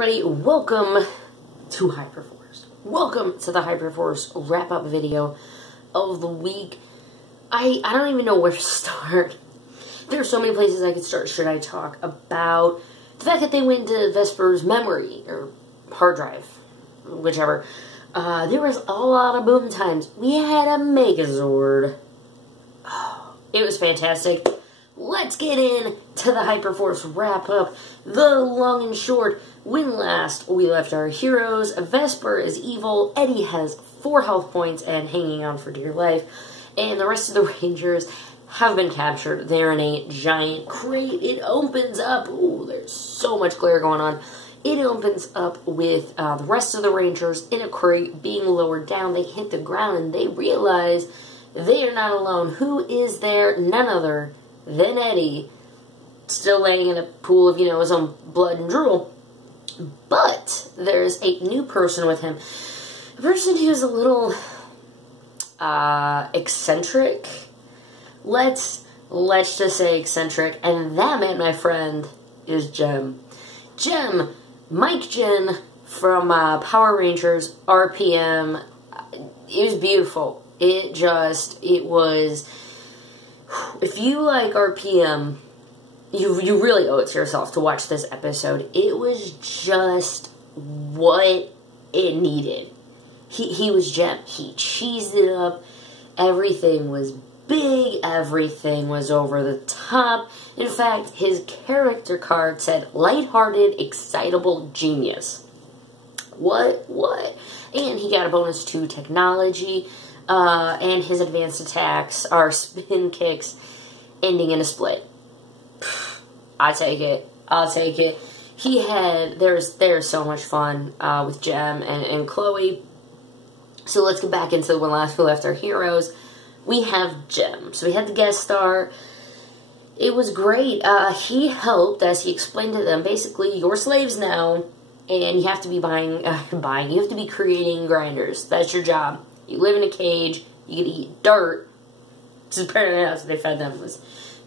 everybody? Welcome to HyperForce. Welcome to the HyperForce wrap-up video of the week. I don't even know where to start. There are so many places I could start. Should I talk about the fact that they went to Vesper's memory, or hard drive, whichever. There was a lot of boom times. We had a Megazord. Oh, it was fantastic. Let's get in to the HyperForce wrap-up. The long and short, when last we left our heroes, Vesper is evil, Eddie has 4 health points and hanging on for dear life, and the rest of the Rangers have been captured. They're in a giant crate. It opens up. Ooh, there's so much glare going on. It opens up with the rest of the Rangers in a crate being lowered down. They hit the ground and they realize they are not alone. Who is there? None other than Eddie, still laying in a pool of, his own blood and drool. But there's a new person with him. A person who's a little eccentric. Let's just say eccentric. And that man, my friend, is Jem. Jem, Mike Jen from Power Rangers RPM. It was beautiful. It was... If you like RPM, you really owe it to yourself to watch this episode. It was just what it needed. He was Jem. He cheesed it up. Everything was big. Everything was over the top. In fact, his character card said, lighthearted, excitable genius. What? And he got a bonus to technology. And his advanced attacks are spin kicks ending in a split. I'll take it. There's so much fun with Jem and Chloe. So let's get back into when last we left our heroes. We have Jem. So we had the guest star. It was great. He helped, as he explained to them, basically, you're slaves now, and you have to be you have to be creating grinders. That's your job. You live in a cage, you get to eat dirt. Apparently that's what they fed them, was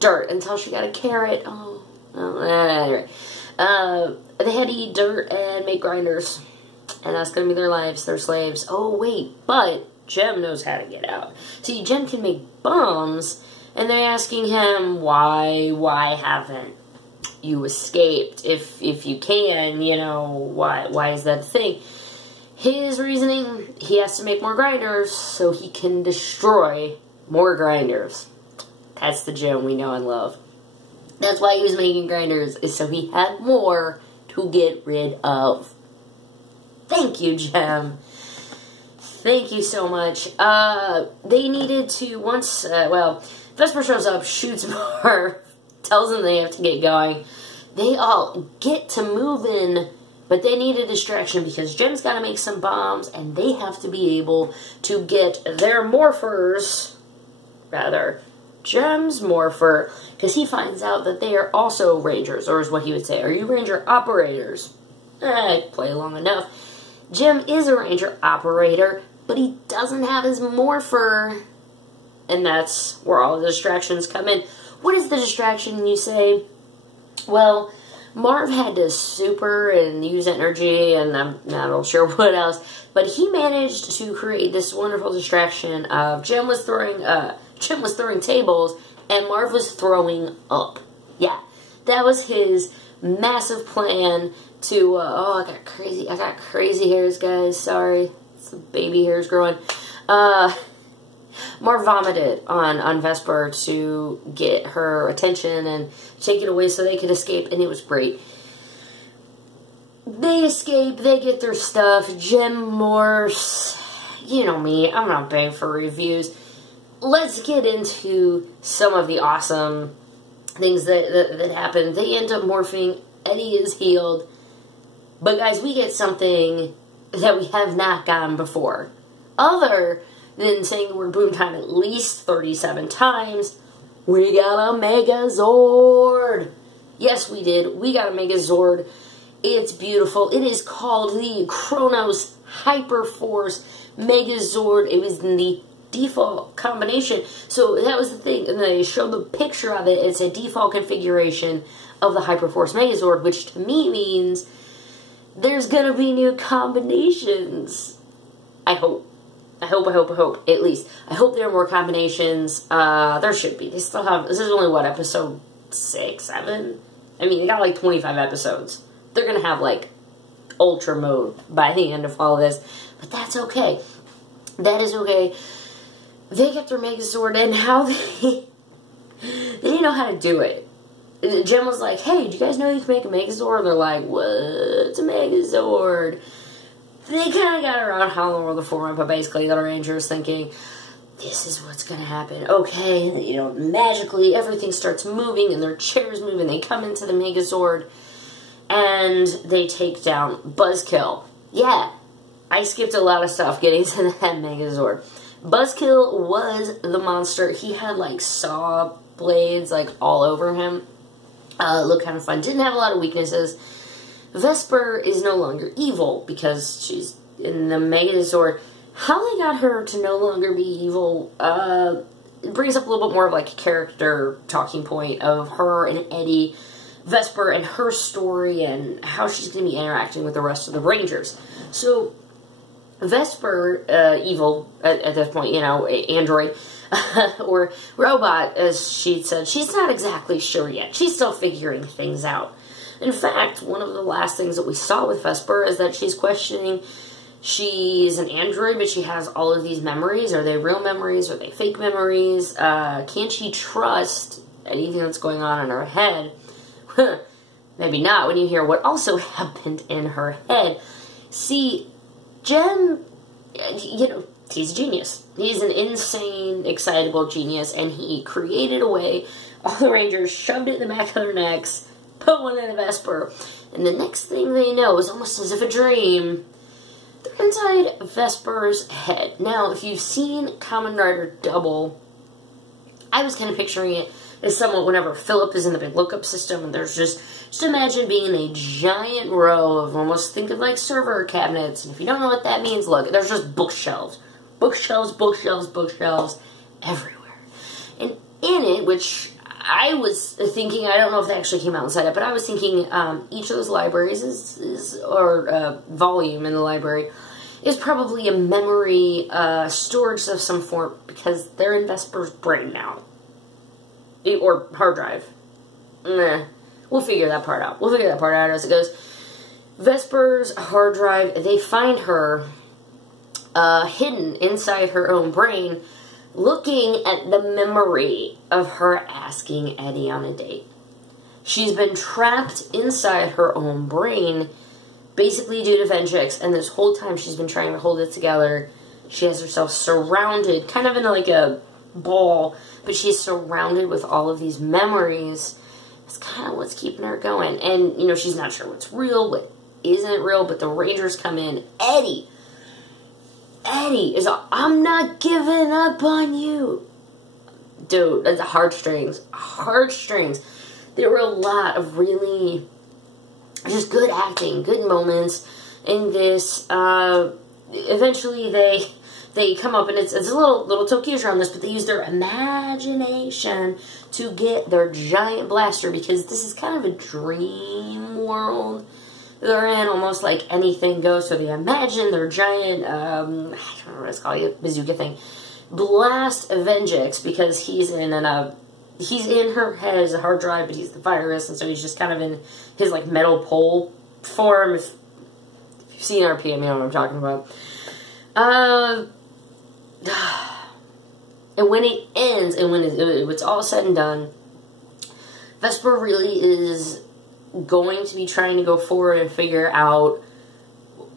dirt, until she got a carrot. Anyway. They had to eat dirt and make grinders. And that's going to be their lives, their slaves. Oh, wait, but Jem knows how to get out. See, Jem can make bombs, and they're asking him, why haven't you escaped? If you can, why is that a thing? His reasoning, he has to make more grinders so he can destroy more grinders. That's the Jem we know and love. That's why he was making grinders, is so he had more to get rid of. Thank you, Jem. Thank you so much. They needed to, Vesper shows up, shoots Marv, tells them they have to get going. They all get to moving. But they need a distraction because Jem's got to make some bombs, and they have to be able to get their morphers, Jem's morpher, because he finds out that they are also Rangers, or is what he would say, are you Ranger operators? I play long enough. Jem is a Ranger operator, but he doesn't have his morpher, and that's where all the distractions come in. What is the distraction, you say? Well, Marv had to super and use energy, and I'm not real sure what else, but he managed to create this wonderful distraction of Jem was throwing tables, and Marv was throwing up. Yeah, that was his massive plan to, I got crazy hairs, guys, sorry, some baby hairs growing. Marv vomited on Vesper to get her attention and take it away so they could escape, and it was great. They escape, they get their stuff, Jem morphs. You know me, I'm not paying for reviews. Let's get into some of the awesome things that happened. They end up morphing, Eddie is healed, but guys, we get something that we have not gotten before. Other than saying the word boom time at least 37 times, we got a Megazord. Yes, we did. We got a Megazord. It's beautiful. It is called the Kronos HyperForce Megazord. It was in the default combination. So that was the thing. And they showed the picture of it. It's a default configuration of the HyperForce Megazord, which to me means there's gonna be new combinations. I hope. I hope. At least. I hope there are more combinations. There should be. They still have... This is only, what, episode 6, 7? I mean, you got like 25 episodes. They're gonna have, like, ultra mode by the end of all of this. But that's okay. That is okay. They got their Megazord, and how they... They didn't know how to do it. Jem was like, hey, do you guys know you can make a Megazord? They're like, what's a Megazord? They kind of got around how in the world to form it, but basically the Rangers thinking, this is what's going to happen. Okay, you know, magically everything starts moving and their chairs move and they come into the Megazord and they take down Buzzkill. Yeah, I skipped a lot of stuff getting to that Megazord. Buzzkill was the monster. He had like saw blades like all over him. Looked kind of fun. Didn't have a lot of weaknesses. Vesper is no longer evil because she's in the Megazord. How they got her to no longer be evil, it brings up a little bit more of like a character talking point of her and Eddie, Vesper and her story and how she's going to be interacting with the rest of the Rangers. So, Vesper, evil at this point, you know, android, or robot, as she said, she's not exactly sure yet. She's still figuring things out. In fact, one of the last things that we saw with Vesper is that she's questioning, she's an android, but she has all of these memories. Are they real memories? Are they fake memories? Can she trust anything that's going on in her head? Maybe not when you hear what also happened in her head. See, Jem, you know, he's a genius. He's an insane, excitable genius, and he created a way. All the Rangers shoved it in the back of their necks, put one in a Vesper, and the next thing they know, is almost as if a dream, they're inside Vesper's head. Now, if you've seen Kamen Rider Double, I was kind of picturing it as somewhat whenever Philip is in the big lookup system, and there's just imagine being in a giant row of almost think of like server cabinets, and if you don't know what that means, look, there's just bookshelves. Bookshelves everywhere. And in it, which I was thinking, I don't know if that actually came out inside it, but I was thinking each of those libraries or volume in the library is probably a memory storage of some form, because they're in Vesper's brain now. Or hard drive. Nah. We'll figure that part out. We'll figure that part out as it goes. Vesper's hard drive, they find her hidden inside her own brain, looking at the memory of her asking Eddie on a date. She's been trapped inside her own brain, basically due to Vengeance, and this whole time she's been trying to hold it together. She has herself surrounded, kind of in like a ball, but she's surrounded with all of these memories. It's kind of what's keeping her going. And, you know, she's not sure what's real, what isn't real, but the Rangers come in. Eddie is all, I'm not giving up on you. Dude, that's heartstrings. There were a lot of really just good acting, good moments in this. Eventually they come up, and it's a little Tokyo's around this, but they use their imagination to get their giant blaster, because this is kind of a dream world they're in, almost like anything goes. So they imagine their giant, I don't know what it's called, bazooka thing, blast Vengeance, because he's in her head as a hard drive, but he's the virus, and so he's just kind of in his like metal pole form. If you've seen RPM, you know what I'm talking about. And when it ends, and when it's all said and done, Vesper really is going to be trying to go forward and figure out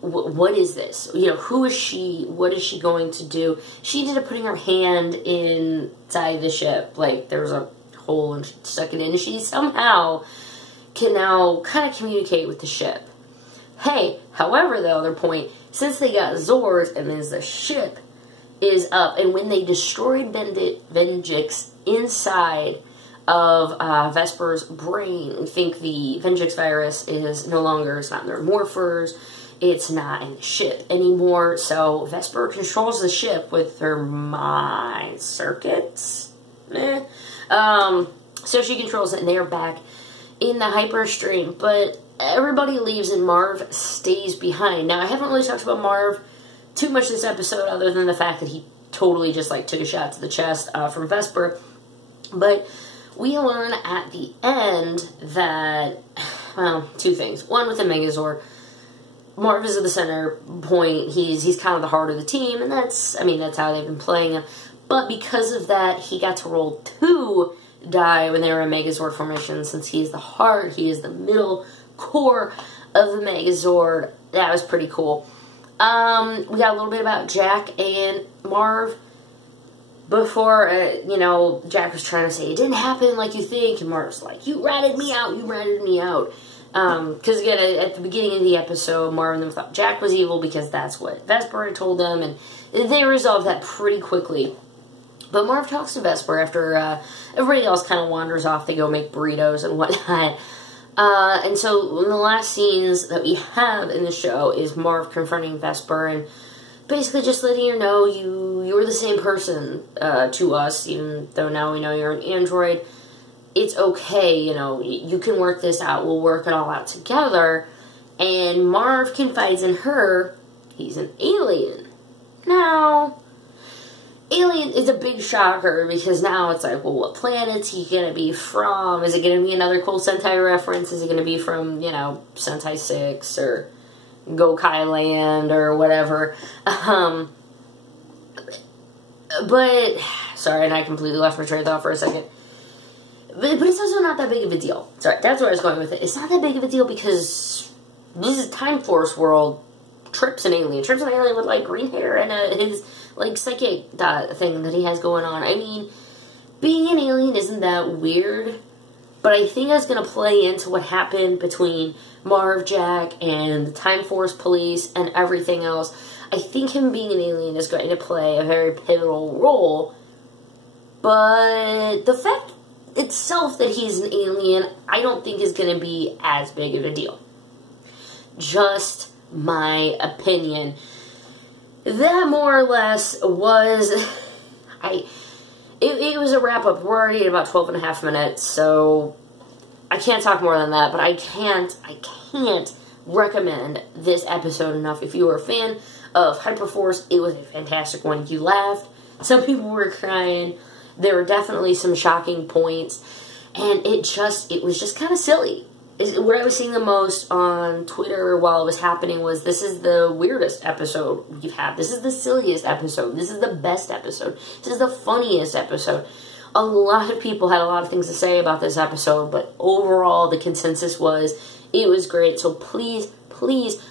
what is this? You know, who is she? What is she going to do? She ended up putting her hand inside the ship, like there was a hole and she stuck it in, and she somehow can now kind of communicate with the ship. Hey, however, the other point, since they got Zords and then the ship is up, and when they destroyed Vengeance inside of Vesper's brain, we think the Vengeance virus is no longer, it's not in their morphers, it's not in the ship anymore, so Vesper controls the ship with her mind circuits. So she controls it, and they're back in the hyperstream, but everybody leaves and Marv stays behind. Now, I haven't really talked about Marv too much this episode, other than the fact that he totally just, like, took a shot to the chest from Vesper. But we learn at the end that, well, two things. One, with the Megazord, Marv is at the center point. He's kind of the heart of the team, and that's how they've been playing him. But because of that, he got to roll 2 die when they were in Megazord formation, since he is the heart, he is the middle core of the Megazord. That was pretty cool. We got a little bit about Jack and Marv. Before, Jack was trying to say, it didn't happen like you think, and Marv's like, you ratted me out, because again, at the beginning of the episode, Marv and them thought Jack was evil because that's what Vesper had told them, and they resolved that pretty quickly. But Marv talks to Vesper after everybody else kind of wanders off. They go make burritos and whatnot. And so one of the last scenes that we have in the show is Marv confronting Vesper and basically just letting her know you're the same person to us, even though now we know you're an android. It's okay, you can work this out. We'll work it all out together. And Marv confides in her he's an alien. Now, alien is a big shocker, because now it's like, well, what planet's he gonna be from? Is it gonna be another cool Sentai reference? Is it gonna be from, Sentai 6 or Gokai Land or whatever? But, sorry, and I completely lost my train of thought for a second. But it's also not that big of a deal. Sorry, that's where I was going with it. It's not that big of a deal because this is Time Force world. Trip's an alien. Trip's an alien with, like, green hair and his, like, psychic thing that he has going on. I mean, being an alien isn't that weird, but I think it's going to play into what happened between Marv, Jack, and the Time Force police and everything else. I think him being an alien is going to play a very pivotal role, but the fact itself that he's an alien, I don't think is going to be as big of a deal. Just my opinion. That more or less was, it was a wrap-up. We're already at about 12 and a half minutes, so I can't talk more than that, but I can't recommend this episode enough. If you were a fan of HyperForce, it was a fantastic one. You laughed. Some people were crying. There were definitely some shocking points, and it was just kind of silly. What I was seeing the most on Twitter while it was happening was, this is the weirdest episode we've had. This is the silliest episode. This is the best episode. This is the funniest episode. A lot of people had a lot of things to say about this episode, but overall the consensus was it was great. So please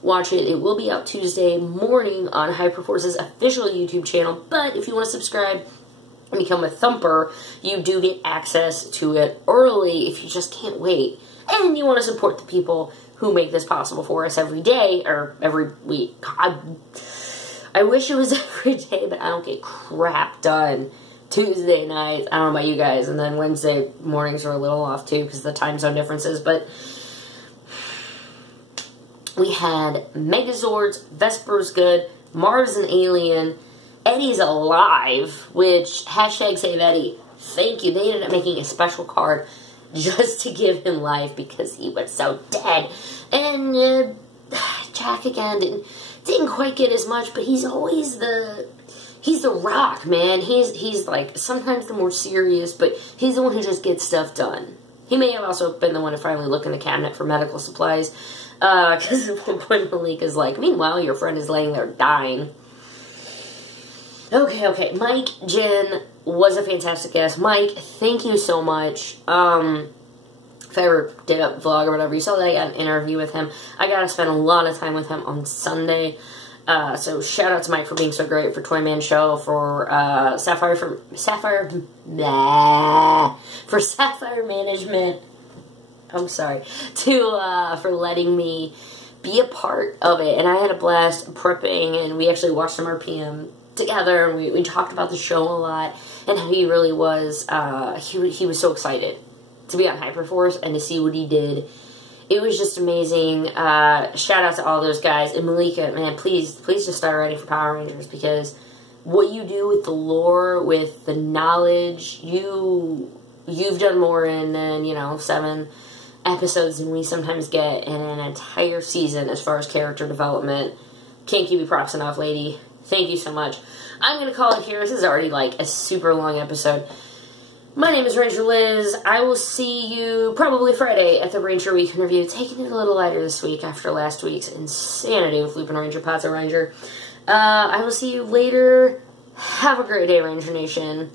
watch it. It will be out Tuesday morning on HyperForce's official YouTube channel, but if you want to subscribe and become a thumper, you do get access to it early if you just can't wait. And you want to support the people who make this possible for us every day, or every week. I wish it was every day, but I don't get crap done Tuesday nights. I don't know about you guys. And then Wednesday mornings are a little off, too, because of the time zone differences. But we had Megazords, Vesper's good, Marv's an alien, Eddie's alive, which, hashtag save Eddie. Thank you. They ended up making a special card just to give him life because he was so dead. And Jack again didn't quite get as much, but he's always he's the rock, man. He's like sometimes the more serious, but he's the one who just gets stuff done. He may have also been the one to finally look in the cabinet for medical supplies, because at one point Malik is like, meanwhile your friend is laying there dying. Okay. Mike Jin was a fantastic guest. Mike, thank you so much. If I ever did a vlog or whatever, you saw that I got an interview with him. I got to spend a lot of time with him on Sunday. So shout out to Mike for being so great, for Toy Man Show, for Sapphire Management. I'm sorry. For letting me be a part of it. And I had a blast prepping, and we actually watched some RPM together, and we talked about the show a lot, and how he really was, he was so excited to be on HyperForce and to see what he did. It was just amazing. Shout out to all those guys. And Malika, man, please just start writing for Power Rangers, because what you do with the lore, with the knowledge, you've done more in than, 7 episodes than we sometimes get in an entire season as far as character development. Can't give you props enough, lady. Thank you so much. I'm going to call it here. This is already like a super long episode. My name is Ranger Liz. I will see you probably Friday at the Ranger Week interview. Taking it a little lighter this week after last week's insanity with Lupin Ranger, Pazzo Ranger. I will see you later. Have a great day, Ranger Nation.